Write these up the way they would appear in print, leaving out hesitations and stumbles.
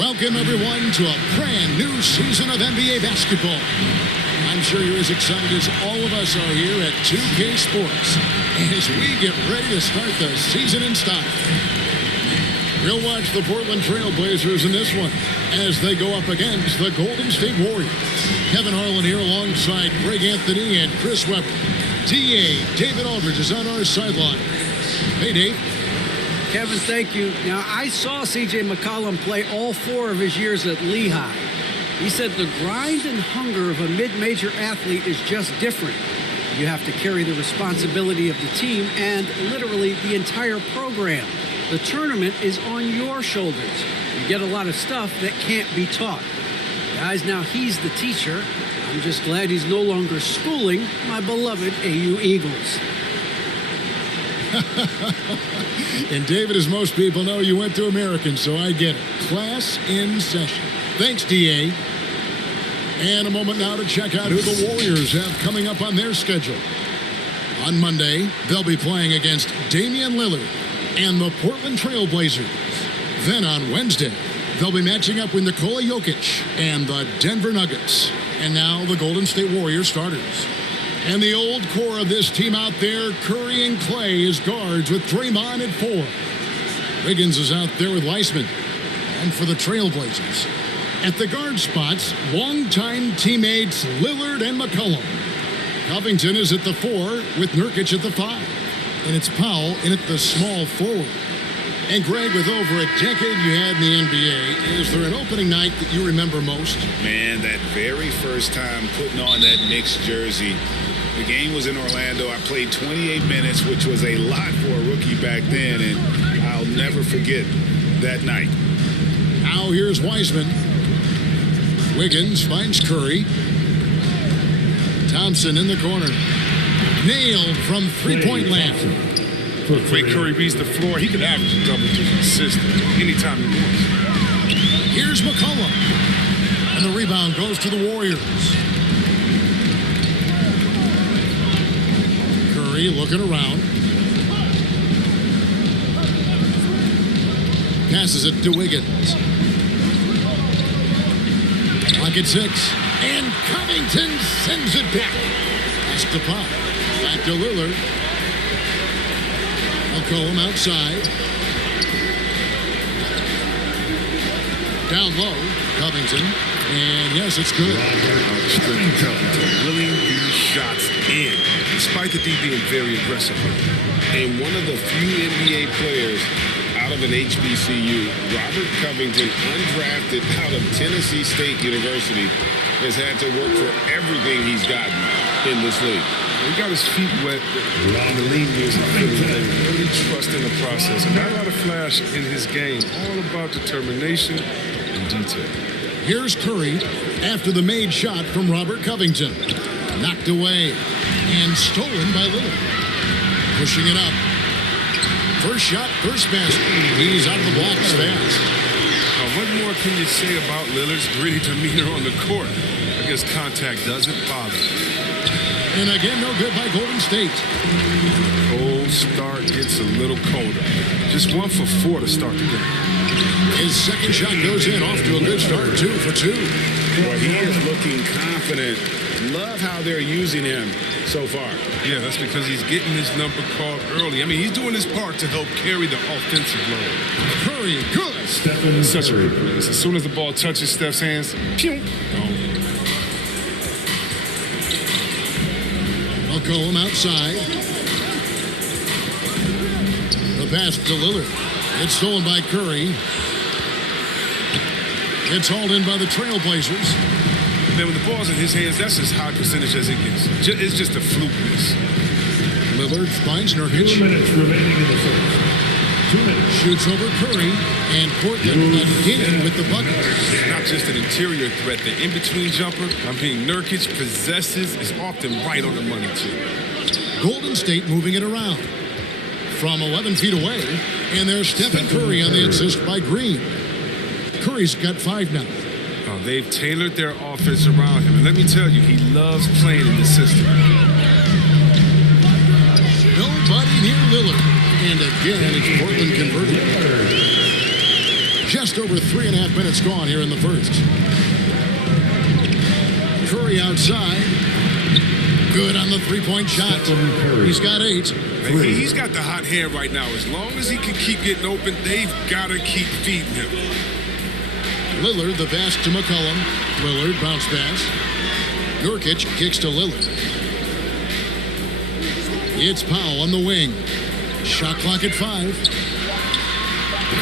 Welcome, everyone, to a brand new season of NBA basketball. I'm sure you're as excited as all of us are here at 2K Sports as we get ready to start the season in style. We'll watch the Portland Trail Blazers in this one as they go up against the Golden State Warriors. Kevin Harlan here alongside Greg Anthony and Chris Webber. DA David Aldridge is on our sideline. Hey, Dave. Kevin, thank you. Now, I saw C.J. McCollum play all 4 of his years at Lehigh. He said the grind and hunger of a mid-major athlete is just different. You have to carry the responsibility of the team and literally the entire program. The tournament is on your shoulders. You get a lot of stuff that can't be taught. Guys, now he's the teacher. I'm just glad he's no longer schooling my beloved AU Eagles. And David, as most people know, you went to American, so I get it. Class in session. Thanks, DA. And a moment now to check out who the Warriors have coming up on their schedule. On Monday, they'll be playing against Damian Lillard and the Portland Trail Blazers. Then on Wednesday, they'll be matching up with Nikola Jokic and the Denver Nuggets. And now the Golden State Warriors starters. And the old core of this team out there, Curry and Clay as guards with Draymond at 4. Wiggins is out there with Weissman. And for the Trailblazers, at the guard spots, longtime teammates Lillard and McCollum. Covington is at the 4 with Nurkic at the 5. And it's Powell in at the small forward. And Greg, with over a decade you had in the NBA, is there an opening night that you remember most? Man, that very first time putting on that Knicks jersey. The game was in Orlando. I played 28 minutes, which was a lot for a rookie back then, and I'll never forget that night. Now here's Weissman. Wiggins finds Curry. Thompson in the corner. Nailed from three-point land. The way Curry reads the floor, he can average a double to assist anytime he wants. Here's McCollum. And the rebound goes to the Warriors. Curry looking around. Passes it to Wiggins. Clock at 6. And Covington sends it back. Pass to Pop. Back to Lillard. McCollum outside. Down low, Covington. And yes, it's good. Covington willing these shots in, despite the D being very aggressive. And one of the few NBA players out of an HBCU, Robert Covington, undrafted out of Tennessee State University, has had to work for everything he's gotten in this league. He got his feet wet in the lean years of Philly. Really trust in the process. And not a lot of flash in his game. All about determination and detail. Here's Curry after the made shot from Robert Covington. Knocked away and stolen by Lillard. Pushing it up. First shot, first basket. He's out of the blocks fast. Now, what more can you say about Lillard's gritty demeanor on the court? I guess contact doesn't bother. And again, no good by Golden State. Cold start gets a little colder. Just 1 for 4 to start the game. His second shot goes in, off to a good start, 2 for 2. Boy, he is looking confident. Love how they're using him so far. Yeah, that's because he's getting his number called early. I mean, he's doing his part to help carry the offensive load. Curry, good. Such a release. As soon as the ball touches Steph's hands, pew, gone. McCollum outside. The pass to Lillard. It's stolen by Curry. It's hauled in by the Trailblazers. Man, when the ball's in his hands, that's as high percentage as it gets. It's just a fluke miss. Lillard finds Nurkic. 2 minutes remaining in the first. 2 minutes. Shoots over Curry. And Portland again with the bucket. Not just an interior threat. The in-between jumper, Nurkic possesses, is often right on the money, too. Golden State moving it around. From 11 feet away. And there's Stephen Curry on the assist by Green. Curry's got 5 now. Oh, they've tailored their offense around him. And let me tell you, he loves playing in this system. Nobody near Lillard. And again, it's Portland converted. Just over 3.5 minutes gone here in the first. Curry outside. Good on the three-point shot. He's got 8. He's got the hot hand right now. As long as he can keep getting open, they've got to keep feeding him. Lillard, the pass to McCollum. Lillard, bounce pass. Nurkic kicks to Lillard. It's Powell on the wing. Shot clock at 5.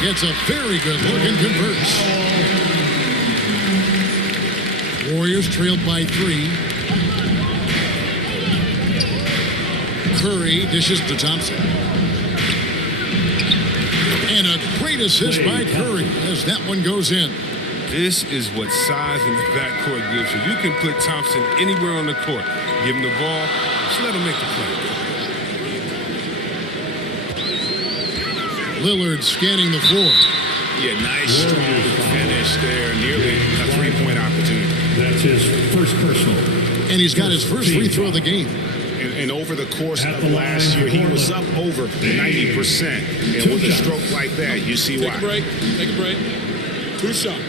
Gets a very good look and converts. Warriors trailed by 3. Curry dishes to Thompson. And a great assist by Curry as that one goes in. This is what size in the backcourt gives you. You can put Thompson anywhere on the court. Give him the ball, just let him make the play. Lillard scanning the floor. Yeah, nice, strong finish there. Nearly a three-point opportunity. That's his first personal. And he's got his first free throw of the game. And over the course of last year, he was up over 90%. And with a stroke like that, you see why. Take a break. 2 shots.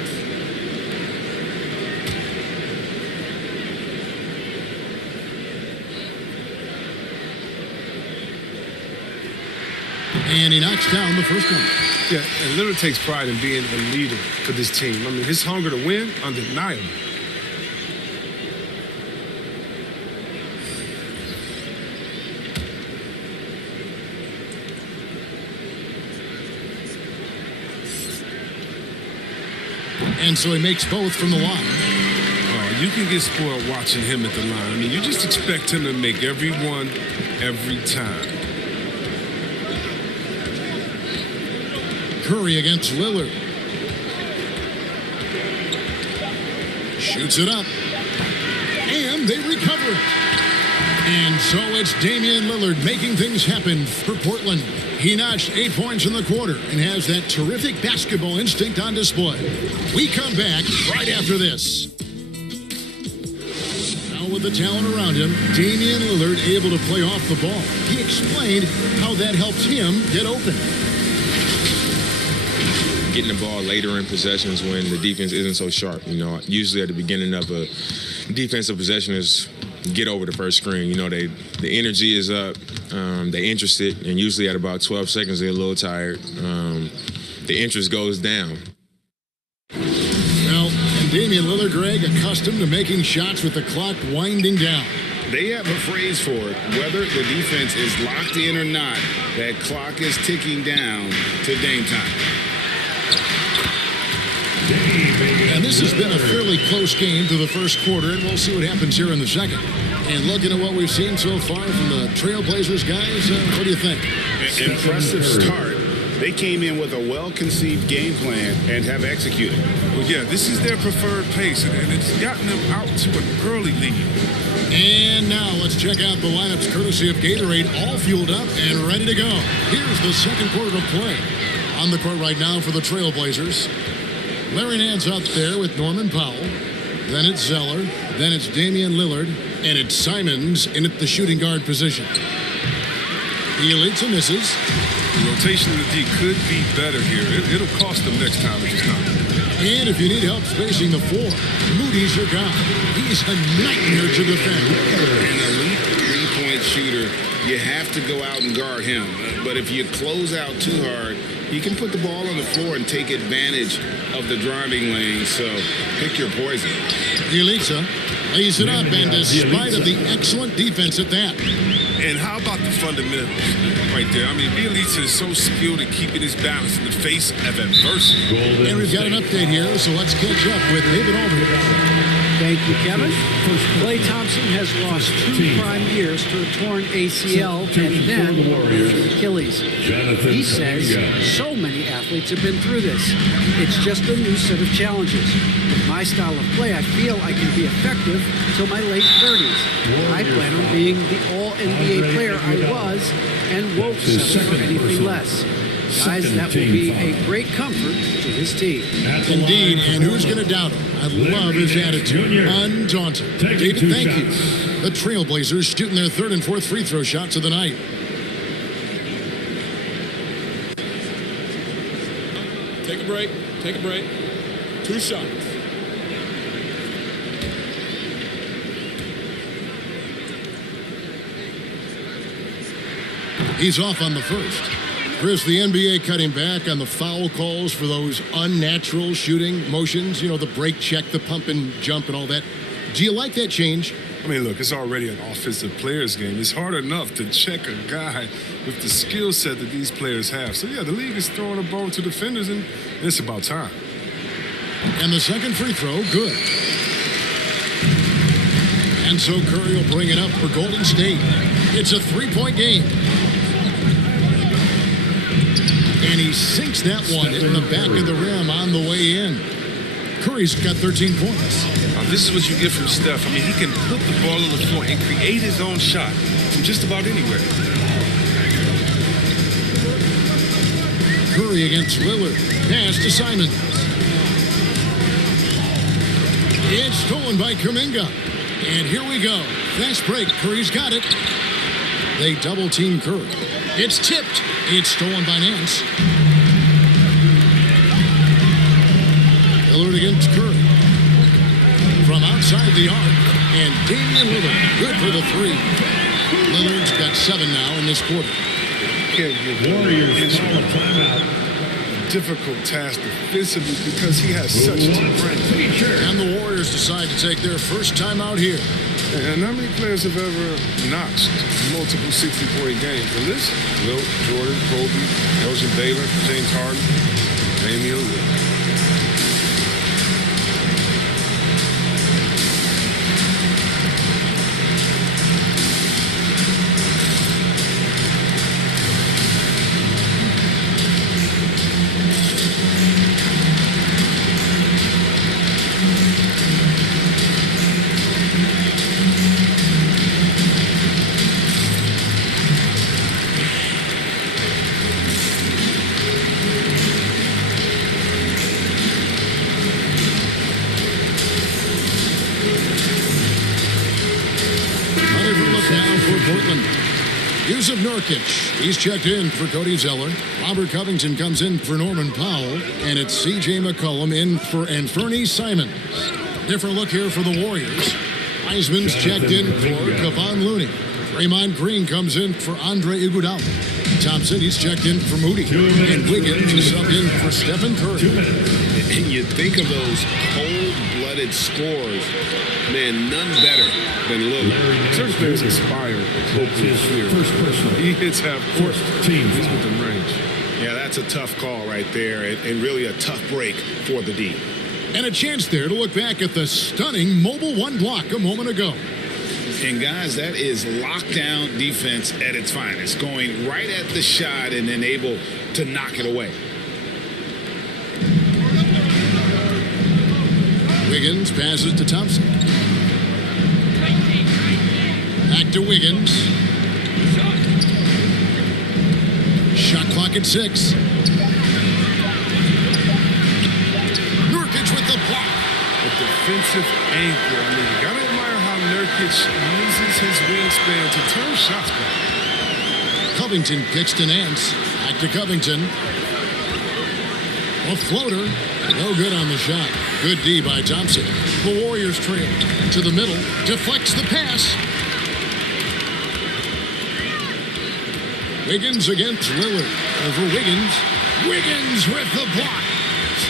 And he knocks down the first one. Yeah, and Lillard takes pride in being a leader for this team. I mean, his hunger to win, undeniable. And so he makes both from the line. Oh, you can get spoiled watching him at the line. I mean, you just expect him to make every one, every time. Curry against Lillard. Shoots it up. And they recover it. And so it's Damian Lillard making things happen for Portland. He notched 8 points in the quarter and has that terrific basketball instinct on display. We come back right after this. Now with the talent around him, Damian Lillard able to play off the ball. He explained how that helps him get open. Getting the ball later in possessions when the defense isn't so sharp. You know, usually at the beginning of a defensive possession is get over the first screen. You know, the energy is up, they're interested, and usually at about 12 seconds they're a little tired. The interest goes down. Well, and Damian Lillard, Greg, accustomed to making shots with the clock winding down. They have a phrase for it. Whether the defense is locked in or not, that clock is ticking down to Dame time. And this has been a fairly close game to the first quarter, and we'll see what happens here in the second. And looking at what we've seen so far from the Trailblazers, guys, what do you think? Impressive start. They came in with a well-conceived game plan and have executed. Well, yeah, this is their preferred pace, and it's gotten them out to an early lead. And now let's check out the lineups courtesy of Gatorade, all fueled up and ready to go. Here's the second quarter of play. On the court right now for the Trailblazers. Larry Nance out there with Norman Powell. Then it's Zeller. Then it's Damian Lillard. And it's Simons in at the shooting guard position. Elitsa misses. The rotation of the D could be better here. It'll cost them next time if it's not. And if you need help spacing the floor, Moody's your guy. He's a nightmare to defend. An elite three-point shooter, you have to go out and guard him. But if you close out too hard, you can put the ball on the floor and take advantage of the driving lane. So pick your poison. Elitsa lays it up, and despite of the excellent defense at that. And how about the fundamentals right there? I mean, Bielitsa is so skilled at keeping his balance in the face of adversity. And we've got an update here, so let's catch up with David Aldridge. Thank you, Kevin. Klay Thompson has lost 2 prime years to a torn ACL and then Achilles. He says so many athletes have been through this. It's just a new set of challenges. With my style of play, I feel I can be effective till my late 30s. I plan on being the all-NBA player I was and won't settle for anything less. Guys, that will be a great comfort to his team. Indeed, and who's going to doubt him? I love his attitude. Undaunted. David, thank you. The Trailblazers shooting their third and fourth free throw shots of the night. Take a break. Take a break. 2 shots. He's off on the first. Chris, the NBA cutting back on the foul calls for those unnatural shooting motions. You know, the break check, the pump and jump and all that. Do you like that change? I mean, look, it's already an offensive player's game. It's hard enough to check a guy with the skill set that these players have. So, yeah, the league is throwing a ball to defenders, and it's about time. And the second free throw, good. And so Curry will bring it up for Golden State. It's a 3-point game. And he sinks that one in the back of the rim on the way in. Curry's got 13 points. This is what you get from Steph. I mean, he can put the ball on the floor and create his own shot from just about anywhere. Curry against Lillard. Pass to Simon. It's stolen by Kuminga. And here we go. Fast break. Curry's got it. They double team Curry. It's tipped. It's stolen by Nance. Lillard against Curry. From outside the arc. And Damian Lillard. Good for the 3. Lillard's got 7 now in this quarter. Can't give Warriors call a timeout. Difficult task defensively because he has such strength. And the Warriors decide to take their first time out here. And how many players have ever notched multiple 60-point games? The list? Wilt, Jordan, Kobe, Elgin Baylor, James Harden, Damian Lillard. Portland. Yusuf Nurkic. He's checked in for Cody Zeller. Robert Covington comes in for Norman Powell. And it's C.J. McCollum in for Anfernee Simons. Different look here for the Warriors. Wiseman's checked in for Kevon Looney. Draymond Green comes in for Andre Iguodala. Thompson, he's checked in for Moody. And Wiggins is subbed in for Stephen Curry. And you think of those cold-blooded scores, man, none better than Lillard. Certain players inspire hope to fear. He hits half court. He's within range. Yeah, that's a tough call right there, and really a tough break for the D. And a chance there to look back at the stunning mobile 1 block a moment ago. And guys, that is lockdown defense at its finest, going right at the shot and then able to knock it away. Wiggins passes to Thompson. Back to Wiggins. Shot clock at 6. Nurkic with the block. A defensive anchor. I mean, you gotta admire how Nurkic uses his wingspan to turn shots back. Covington kicks to Nance. Back to Covington. A floater. No good on the shot. Good D by Thompson. The Warriors trail to the middle. Deflects the pass. Wiggins against Lillard. Over Wiggins. Wiggins with the block.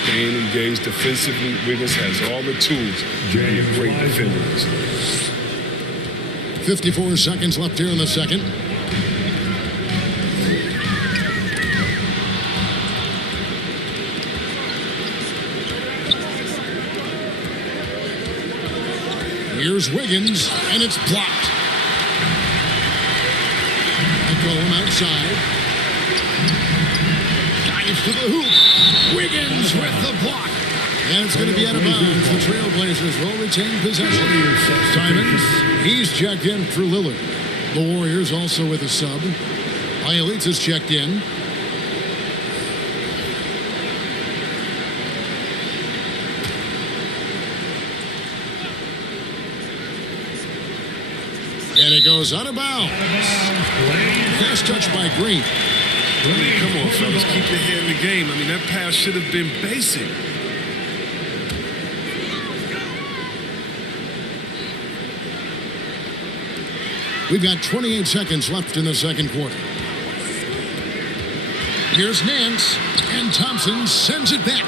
Staying engaged defensively, Wiggins has all the tools to be great defenders. 54 seconds left here in the second. Here's Wiggins, and it's blocked. McCollum outside. Dives to the hoop. Wiggins with the block. And it's going to be out of bounds. The Trailblazers will retain possession. Simons, he's checked in for Lillard. The Warriors also with a sub. Bielitsa's checked in. And it goes out of bounds. Pass touch by Green. I mean, come on, fellas, keep your head in the game. I mean, that pass should have been basic. We've got 28 seconds left in the second quarter. Here's Nance, and Thompson sends it back.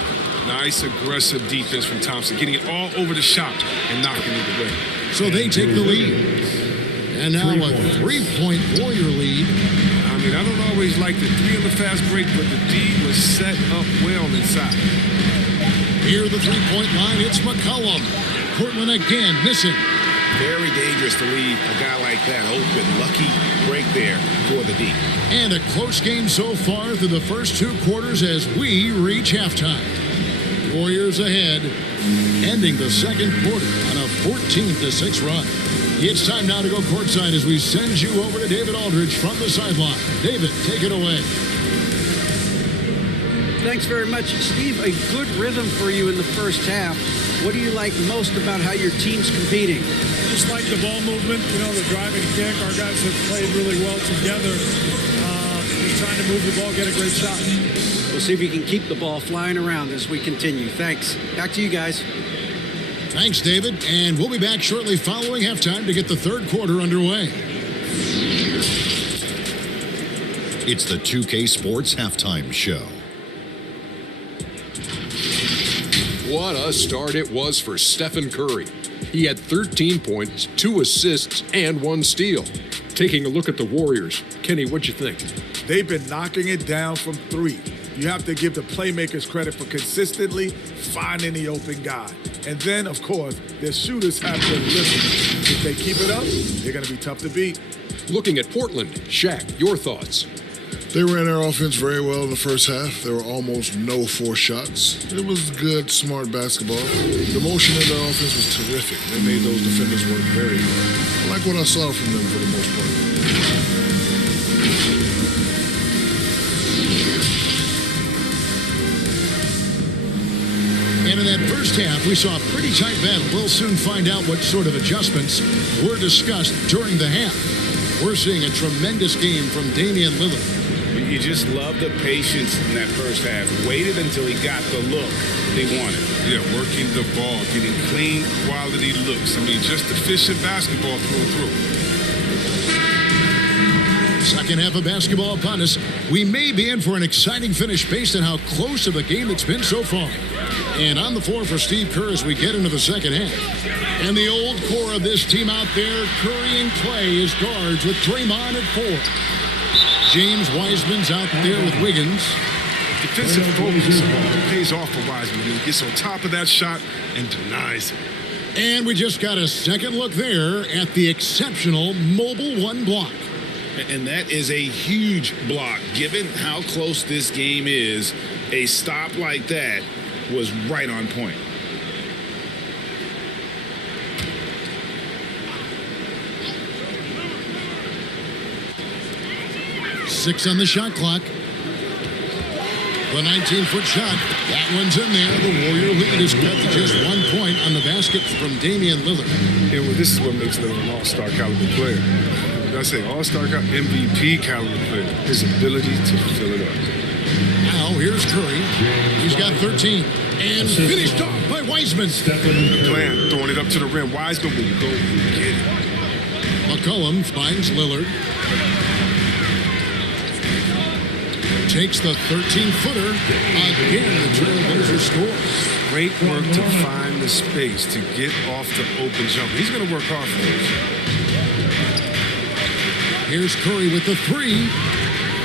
Nice aggressive defense from Thompson, getting it all over the shot and knocking it away. So they take the lead. And now a 3-point Warrior lead. I mean, I don't always like the 3 on the fast break, but the D was set up well inside. Here the 3-point line, it's McCollum. Portland again missing. Very dangerous to leave a guy like that open. Lucky break there for the D. And a close game so far through the first 2 quarters as we reach halftime. Warriors ahead, ending the second quarter on a 14-6 run. It's time now to go courtside as we send you over to David Aldridge from the sideline. David, take it away. Thanks very much, Steve. A good rhythm for you in the first half. What do you like most about how your team's competing? Just like the ball movement, the drive and kick. Our guys have played really well together. Just trying to move the ball, get a great shot. We'll see if you can keep the ball flying around as we continue. Thanks. Back to you guys. Thanks, David. And we'll be back shortly following halftime to get the third quarter underway. It's the 2K Sports Halftime Show. What a start it was for Stephen Curry. He had 13 points, 2 assists, and 1 steal. Taking a look at the Warriors, Kenny, what'd you think? They've been knocking it down from 3. You have to give the playmakers credit for consistently finding the open guy. And then, of course, their shooters have to listen. If they keep it up, they're going to be tough to beat. Looking at Portland, Shaq, your thoughts? They ran their offense very well in the first half. There were almost no forced shots. It was good, smart basketball. The motion in their offense was terrific. They made those defenders work very hard. I like what I saw from them for the most part. And in that first half, we saw a pretty tight battle. We'll soon find out what sort of adjustments were discussed during the half. We're seeing a tremendous game from Damian Lillard. You just love the patience in that first half. Waited until he got the look they wanted. Yeah, working the ball, getting clean, quality looks. I mean, just efficient basketball through and through. Second half of basketball upon us. We may be in for an exciting finish based on how close of a game it's been so far. And on the floor for Steve Kerr as we get into the second half. And the old core of this team out there, Curry and Clay as guards with Draymond at 4. James Wiseman's out there with Wiggins. Defensive focus pays off for Wiseman. He gets on top of that shot and denies it. And we just got a second look there at the exceptional mobile 1 block. And that is a huge block. Given how close this game is, a stop like that was right on point. Six on the shot clock. The 19-foot shot. That one's in there. The Warrior lead is cut to just 1 point on the basket from Damian Lillard. And well, this is what makes Lillard an all-star caliber player. When I say all-star MVP caliber player, his ability to fill it up. Now here's Curry. He's got 13. And finished off by Wiseman. Plan, throwing it up to the rim. Wiseman will go get it. McCollum finds Lillard. Takes the 13-footer. Again, the Trailblazers score. Great work to find the space to get off the open jumper. He's going to work hard for this. Here's Curry with the 3.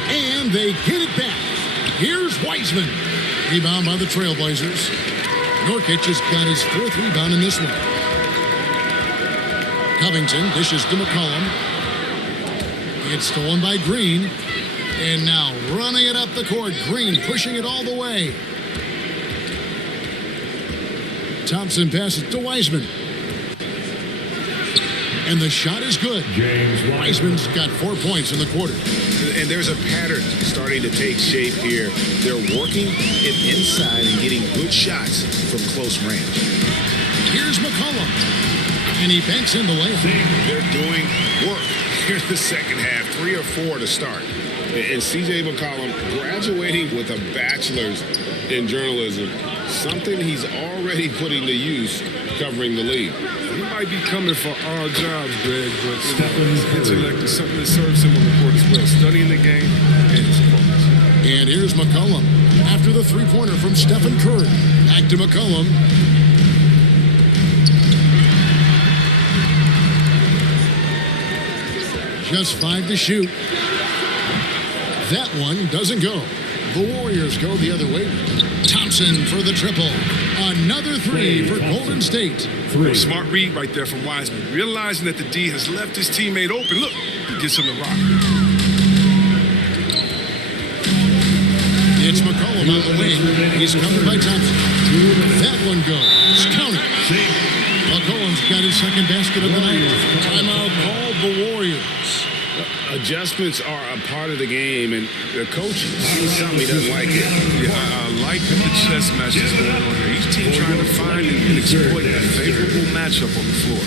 And they get it back. Here's Wiseman. Rebound by the Trailblazers. Nurkic has got his 4th rebound in this one. Covington dishes to McCollum. It's stolen by Green. And now running it up the court. Green pushing it all the way. Thompson passes to Wiseman. And the shot is good. Wiseman's got 4 points in the quarter. And there's a pattern starting to take shape here. They're working it inside and getting good shots from close range. Here's McCollum. And he banks in the layup. They're doing work here in the second half. 3 or 4 to start. And C.J. McCollum graduating with a bachelor's in journalism, something he's already putting to use covering the league. He might be coming for our jobs, Greg, but his intellect is something that serves him on the court as well, studying the game and his opponents. And here's McCollum after the three-pointer from Stephen Curry. Back to McCollum. Just 5 to shoot. That one doesn't go. The Warriors go the other way. Thompson for the triple. Another three for Golden State. Smart read right there from Wiseman. Realizing that the D has left his teammate open. Look, he gets him the rock. It's McCollum on the wing. He's covered by Thompson. That one goes. Counted. McCollum's got his second basket of the night. Timeout called the Warriors. Adjustments are a part of the game, and the coach sees something he doesn't like it. Yeah, I like that the chess match is going on here. Each team trying to find and exploit a favorable matchup on the floor.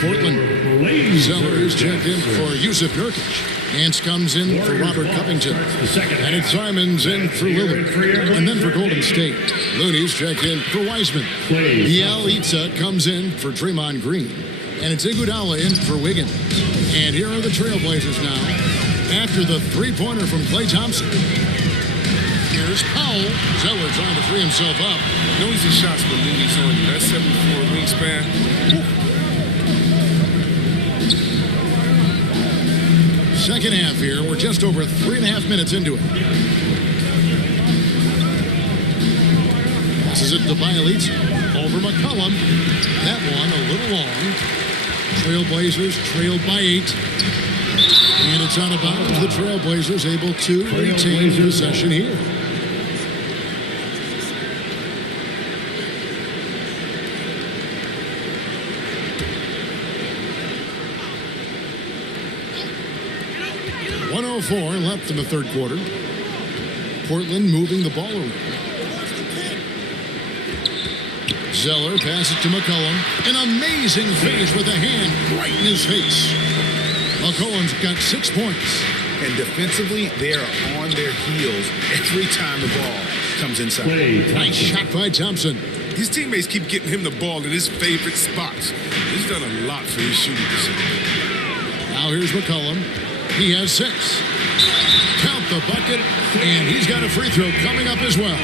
Portland. Zeller is checked in for Yusuf Nurkic. Ants comes in for Robert Covington. And it's Simons in for Lillard. And then for Golden State, Looney's checked in for Wiseman. Bielitsa comes in for Draymond Green. And it's Iguodala in for Wiggins. And here are the Trailblazers now. After the three-pointer from Klay Thompson. Here's Powell. Zeller trying to free himself up. Noisy shots for Looney's on you. That 7'4" wingspan. Second half here. We're just over 3.5 minutes into it. This is it to Bielitsa. Over McCollum. That one a little long. Trailblazers trailed by 8. And it's out of bounds. The Trailblazers able to retain possession here. .104 left in the third quarter. Portland moving the ball around. Zeller passes to McCollum. An amazing finish with a hand right in his face. McCollum's got 6 points. And defensively, they are on their heels every time the ball comes inside. Nice shot by Thompson. His teammates keep getting him the ball in his favorite spots. He's done a lot for his shooting this year. Now here's McCollum. He has 6. Count the bucket, and he's got a free throw coming up as well.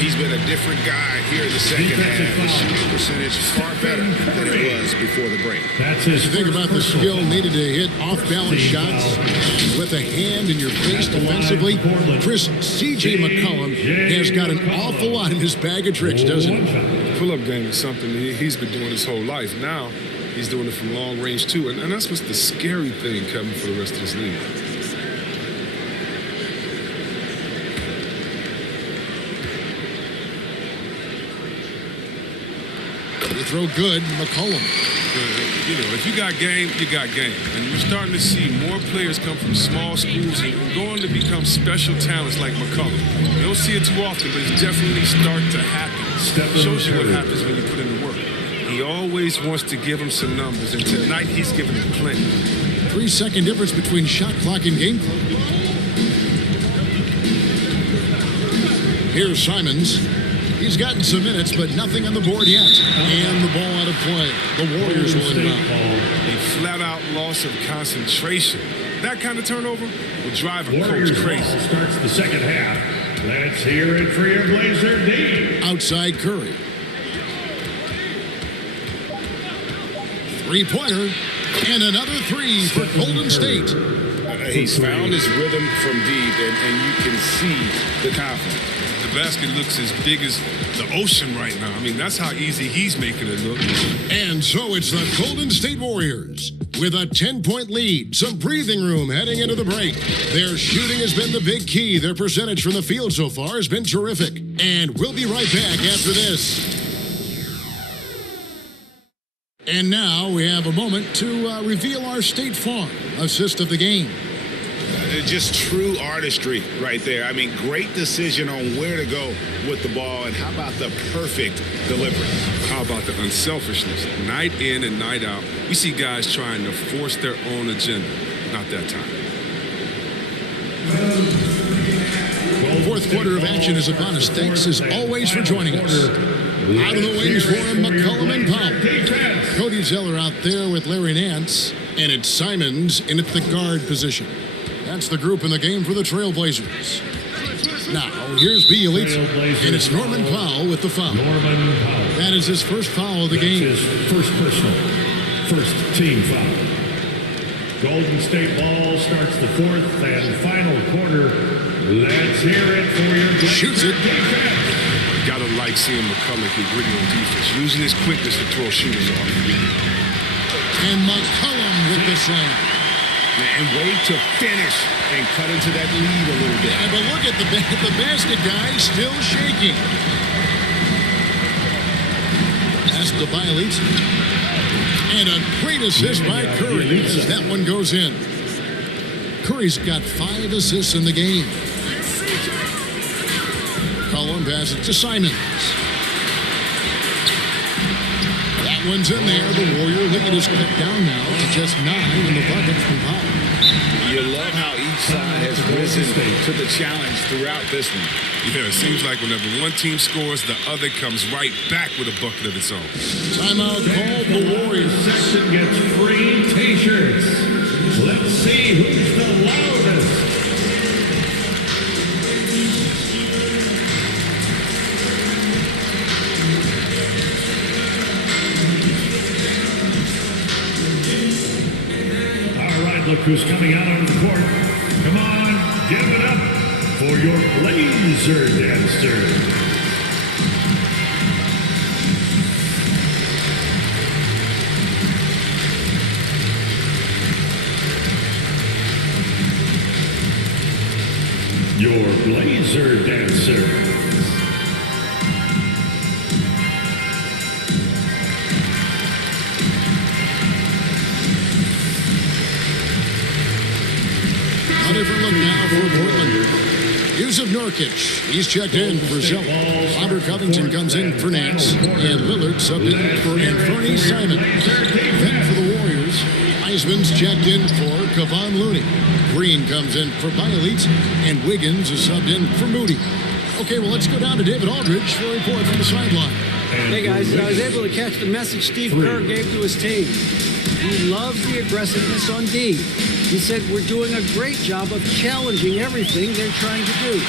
He's been a different guy here in the second half. His shooting percentage far better than it was before the break. You think about the skill needed to hit off-balance shots with a hand in your face defensively. Chris, C.J. McCollum has got an awful lot in his bag of tricks, doesn't he? Pull-up game is something he's been doing his whole life. Now he's doing it from long range too, and that's what's the scary thing coming for the rest of this league. You throw good, McCollum. You know, if you got game, you got game. And we're starting to see more players come from small schools and going to become special talents like McCollum. You don't see it too often, but it's definitely starting to happen. It shows you what happens when you put in the work. He always wants to give him some numbers, and tonight he's giving him plenty. 3-second difference between shot clock and game clock. Here's Simons. He's gotten some minutes, but nothing on the board yet. And the ball out of play. The Warriors will inbound. A flat-out loss of concentration. That kind of turnover will drive a coach crazy. Starts the second half. Let's hear it for your Blazer D. Outside Curry. Three-pointer. And another 3 for Golden State. He's found his rhythm from deep, and you can see the confidence. The basket looks as big as the ocean right now. I mean, that's how easy he's making it look. And so it's the Golden State Warriors with a 10-point lead, some breathing room heading into the break. Their shooting has been the big key. Their percentage from the field so far has been terrific. And we'll be right back after this. And now we have a moment to reveal our State Farm assist of the game. Just true artistry right there. I mean, great decision on where to go with the ball, and how about the perfect delivery? How about the unselfishness? Night in and night out, we see guys trying to force their own agenda. Not that time. Fourth quarter of action is upon us. Thanks as always for joining us. Out of the wings for McCollum and Powell. Cody Zeller out there with Larry Nance, and it's Simons in at the guard position. That's the group in the game for the Trailblazers. Now, here's Bielitsa, and it's Norman Powell with the foul. That is his first foul of the game. His first personal, first team foul. Golden State ball starts the fourth and final quarter. Let's hear it for your shoots it. Gotta like seeing McCullough get gritty on defense, using his quickness to throw shooters off. And McCollum with the slam. And wait to finish and cut into that lead a little bit. But look at the basket guy still shaking. That's the Bielitsa. And a great assist by Curry as that one goes in. Curry's got 5 assists in the game. Colin passes to Simons. That one's in there. The Warrior lead is cut down now to just 9 in the bucket from Powell. You love how each side has risen to the challenge throughout this one. Yeah, it seems like whenever one team scores, the other comes right back with a bucket of its own. Timeout called the Warriors. Section gets free T-shirts. Let's see who's the loudest. Look who's coming out onto the court. Come on, give it up for your Blazer dancer. Your Blazer dancer. Different look now for Portland. Yusuf Nurkic, he's checked in for Zeller. Robert Covington comes in for Nance. And Lillard subbed in for Anthony Simon. Then for the Warriors, Wiseman's checked in for Kevon Looney. Green comes in for Bielitsa. And Wiggins is subbed in for Moody. Okay, well, let's go down to David Aldridge for a report from the sideline. Hey, guys, I was able to catch the message Steve Kerr gave to his team. He loves the aggressiveness on D. He said, we're doing a great job of challenging everything they're trying to do.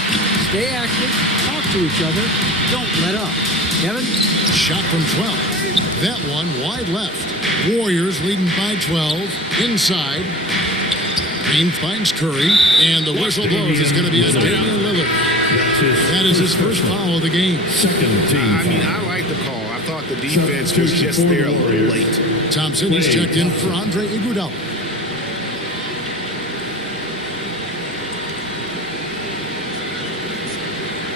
Stay active, talk to each other, don't let up. Kevin? Shot from 12. That one wide left. Warriors leading by 12. Inside. Green finds Curry, and the whistle blows. It's going to be a Damian Lillard. That is his first foul of the game. I mean, I like the call. I thought the defense was just there a little late. Thompson is checked in for Andre Iguodala.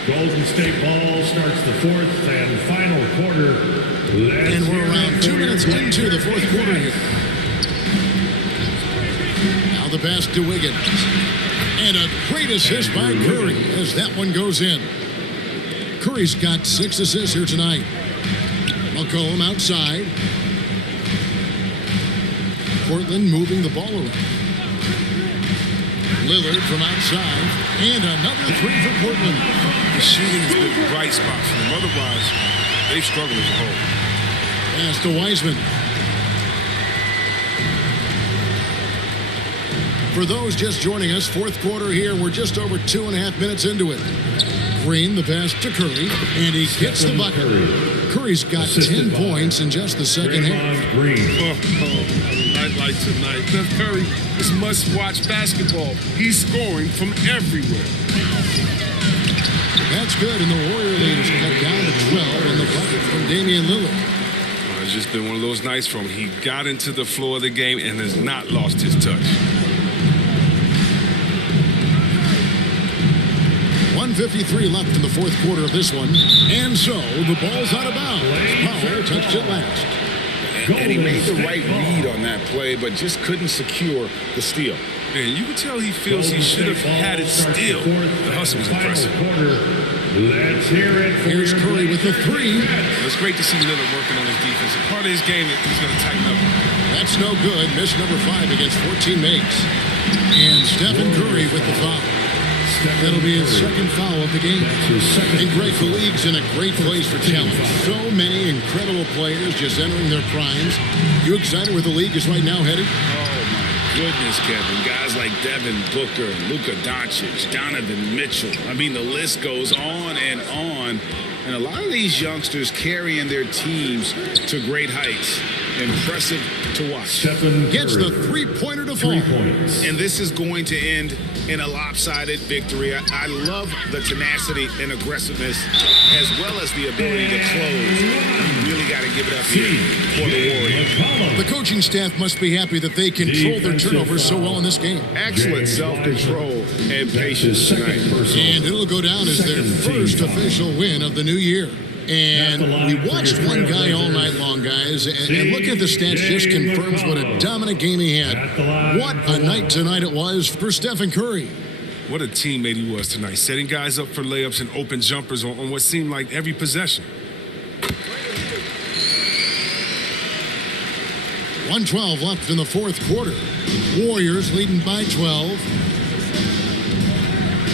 Golden State ball starts the fourth and final quarter. And we're around 2 minutes into the fourth quarter here. Now the pass to Wiggins. And a great assist by Curry as that one goes in. Curry's got 6 assists here tonight. McCollum outside. Portland moving the ball around. Lillard from outside. And another 3 for Portland. The shooting has been a bright spot for them. Otherwise, they've struggled as a whole. Pass to Wiseman. For those just joining us, fourth quarter here. We're just over 2.5 minutes into it. screen, the pass to Curry, and he gets the bucket. Curry's got 10 points in just the second half. A night like tonight, Steph Curry is must-watch basketball. He's scoring from everywhere. That's good, and the Warrior lead is cut down to 12 on the bucket from Damian Lillard. It's just been one of those nights from he got into the floor of the game and has not lost his touch. 1:53 left in the fourth quarter of this one, and so the ball's out of bounds. Powell touched it last. And he made the right read on that play, but just couldn't secure the steal. And you can tell he feels he should have had it still. The hustle was impressive. Let's hear it. Here's Curry with the three. It's great to see Lillard working on his defense. A part of his game that he's going to tighten up. That's no good. Miss number 5 against 14 makes. And Stephen Curry with the foul. That'll be his second foul of the game. And Greg, the league's in a great place for challenge. So many incredible players just entering their primes. You excited where the league is right now headed? Oh, my goodness, Kevin. Guys like Devin Booker, Luka Doncic, Donovan Mitchell. I mean, the list goes on and on. And a lot of these youngsters carrying their teams to great heights. Impressive to watch. Gets the three-pointer to fall. And this is going to end in a lopsided victory. I love the tenacity and aggressiveness as well as the ability to close. You really got to give it up here for the Warriors. The coaching staff must be happy that they control their turnovers so well in this game. Excellent self-control and patience tonight. And it'll go down as their first official win of the new year. And we watched one guy all night long, guys, and looking at the stats just confirms what a dominant game he had. What a night tonight it was for Stephen Curry. What a teammate he was tonight, setting guys up for layups and open jumpers on what seemed like every possession. 1:12 left in the fourth quarter. Warriors leading by 12.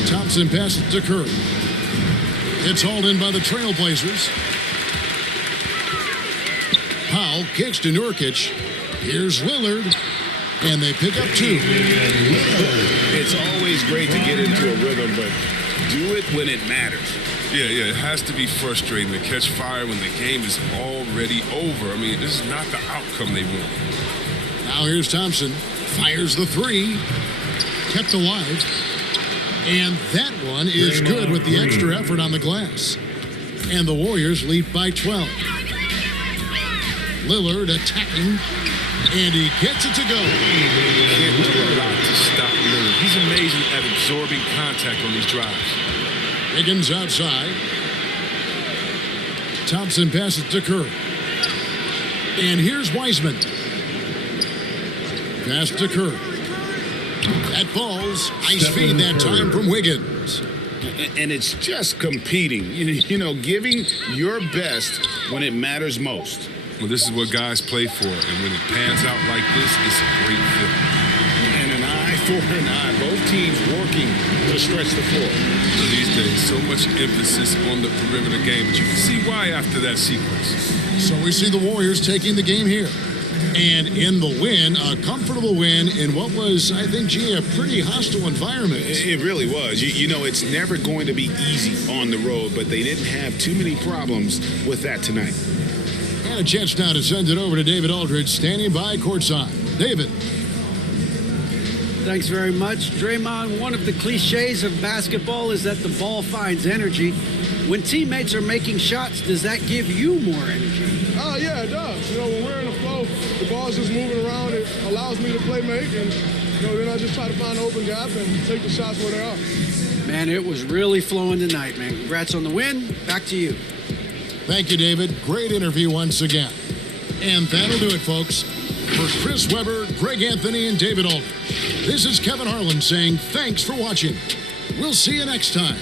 Thompson passes to Curry. It's hauled in by the Trailblazers. Powell kicks to Nurkic. Here's Lillard. And they pick up 2. It's always great to get into a rhythm, but do it when it matters. Yeah, it has to be frustrating to catch fire when the game is already over. I mean, this is not the outcome they want. Now here's Thompson. Fires the 3. Kept alive. And that one is good with the extra effort on the glass. And the Warriors lead by 12. Lillard attacking. And he gets it to go. Can't do a lot to stop Lillard. He's amazing at absorbing contact on these drives. Higgins outside. Thompson passes to Curry. And here's Wiseman. Pass to Curry. That falls. Nice feed that time from Wiggins. And it's just competing. You know, giving your best when it matters most. Well, this is what guys play for. And when it pans out like this, it's a great fit. And an eye for an eye. Both teams working to stretch the floor. These days, so much emphasis on the perimeter game. But you can see why after that sequence. So we see the Warriors taking the game here. And in the win, a comfortable win in what was, I think, a pretty hostile environment. It really was. You know, it's never going to be easy on the road, but they didn't have too many problems with that tonight. And a chance now to send it over to David Aldridge, standing by courtside. David. Thanks very much. Draymond, one of the cliches of basketball is that the ball finds energy. When teammates are making shots, does that give you more energy? Oh, yeah, it does. You know, when we're in the flow, the ball's just moving around. It allows me to play make, and, you know, then I just try to find an open gap and take the shots where they are. Man, it was really flowing tonight, man. Congrats on the win. Back to you. Thank you, David. Great interview once again. And that'll do it, folks. For Chris Webber, Greg Anthony, and David Aldridge, this is Kevin Harlan saying thanks for watching. We'll see you next time.